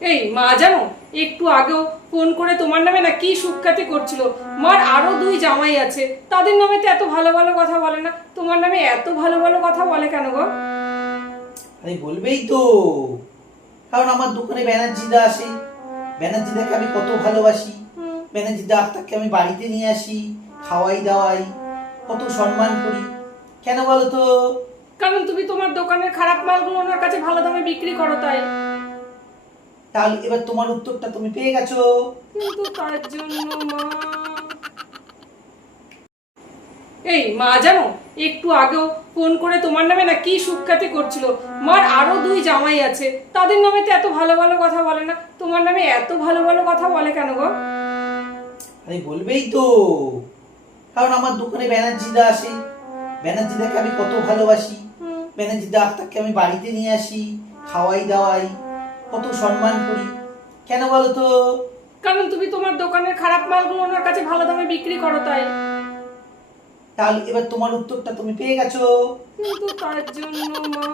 এই মা জানো, একটু আগেও ফোন করে তোমার নামে না কি সুখ্যাতি করছিল। মার আরো দুই জামাই আছে, তাদের নামে তো এত ভালো ভালো কথা বলে না, তোমার নামে এত ভালো ভালো কথা বলে কেন গো? আরে বলবেই তো, কারণ আমার দোকানে ব্যানার্জিদা আসে। ব্যানার্জিদাকে আমি কত ভালোবাসি। হুম, ব্যানার্জিদা আক্তারকে আমি বাড়িতে নিয়ে আসি, খাওয়াই দাওয়াই, কত সম্মান করি। কেন বলো তো? কারণ তুমি তোমার দোকানের খারাপ মালগুলো ওনার কাছে ভালো দামে বিক্রি করো তাই। তাহলে এবার তোমার উত্তরটা তুমি পেয়ে গেছো। কিন্তু তার জন্য মা, এই মা জানো, একটু আগেও ফোন করে তোমার নামে না কি সুখ্যাতি করছিল। মার আরো দুই জামাই আছে, তাদের নামে তো এত ভালো ভালো কথা বলে না, তোমার নামে এত ভালো ভালো কথা বলে কেন গো? আরে বলবেই তো, কারণ আমার দোকানে ব্যানার্জিদা আসে। ব্যানার্জিদাকে আমি কত ভালোবাসি। হুম, ব্যানার্জিদা আক্তারকে আমি বাড়িতে নিয়ে আসি, খাওয়াই দাওয়াই, কত সম্মান করি। কেন বলো তো? কারণ তুমি তোমার দোকানের খারাপ মালগুলো ওনার কাছে ভালো দামে বিক্রি করো তাই। তাহলে এবার তোমার উত্তরটা তুমি পেয়ে গেছো। কিন্তু তার জন্য মা।